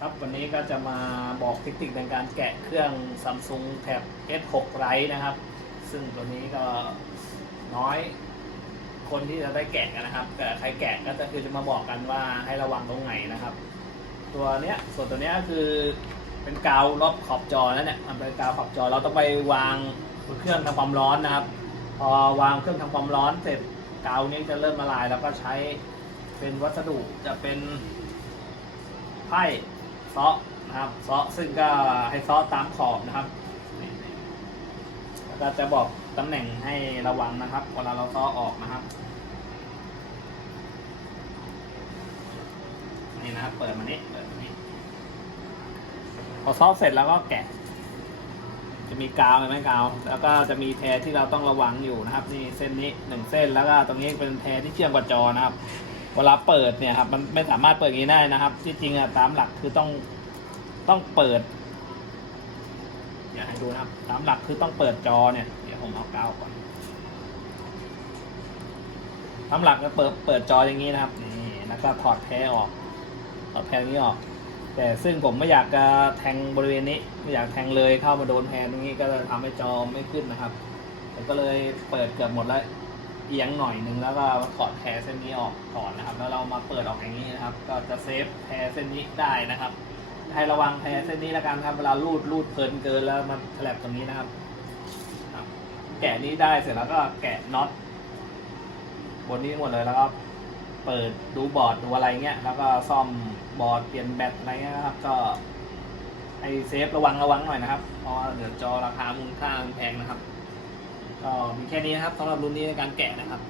ครับวันนี้ก็จะมาบอกเทคนิคในการแกะเครื่อง Samsung Tab S6 Lite นะครับ ซึ่งตัวนี้ก็น้อยคนที่จะได้แกะกันนะครับ แต่ใครแกะก็จะคือจะมาบอกกันว่าให้ระวังตรงไหนนะครับ ตัวเนี้ยส่วนตัวเนี้ยคือเป็นกาวรอบขอบจอนั่นแหละมันเป็นกาวขอบจอเราต้องไปวางเครื่องทำความร้อนนะครับ พอวางเครื่องทำความร้อนเสร็จกาวนี้จะเริ่มละลาย แล้วก็ใช้เป็นวัสดุจะเป็นไพ่ ซาะนะครับซาะซึ่งก็ให้ซาะตามขอบนะครับแล้วก็จะบอกตำแหน่งให้ระวังนะครับเวลาเราซาะออกนะครับนี่นะครับ เปิดมานี้เปิดมานี้พอซาะเสร็จแล้วก็แกะ จะมีกาวไหมกาว แล้วก็จะมีแทรที่เราต้องระวังอยู่นะครับ นี่เส้นนี้หนึ่งเส้นแล้วก็ตรงนี้เป็นแทรที่เชื่อมกับจอนะครับ เวลาเปิดเนี่ยครับมันไม่สามารถเปิดอย่างนี้ได้นะครับ ที่จริงอะตามหลักคือต้องต้องเปิดอยากให้ดูนะครับ ตามหลักคือต้องเปิดจอเนี่ยเดี๋ยวผมเอากาวก่อนตามหลักก็เปิดเปิดจออย่างนี้นะครับนี่แล้วก็ถอดแพรออกถอดแพรนี้ออก แต่ซึ่งผมไม่อยากจะแทงบริเวณนี้ไม่อยากแทงเลยเข้ามาโดนแพรตรงนี้ก็จะทำให้จอไม่ขึ้นนะครับผมก็เลยเปิดเกือบหมดแล้ว เอียงหน่อยนึงแล้วก็ถอดแพรเส้นนี้ออกก่อนนะครับ แล้วเรามาเปิดออกอย่างนี้นะครับ ก็จะเซฟแพรเส้นนี้ได้นะครับให้ระวังแพรเส้นนี้แล้วกันครับเวลาลูดลูดเพลินเกินแล้วมันแถลบตรงนี้นะครับ แกะนี้ได้เสร็จแล้วก็แกะน็อตบนนี้หมดเลยแล้วก็เปิดดูบอร์ดดูอะไรเงี้ยแล้วก็ซ่อมบอร์ดเปลี่ยนแบตอะไรเงี้ยครับ ก็ให้เซฟระวังระวังหน่อยนะครับเพราะเดี๋ยวจอราคามูลค่ามันแพงนะครับ ก็มีแค่นี้นะครับสำหรับรุ่นนี้ในการแกะนะครับ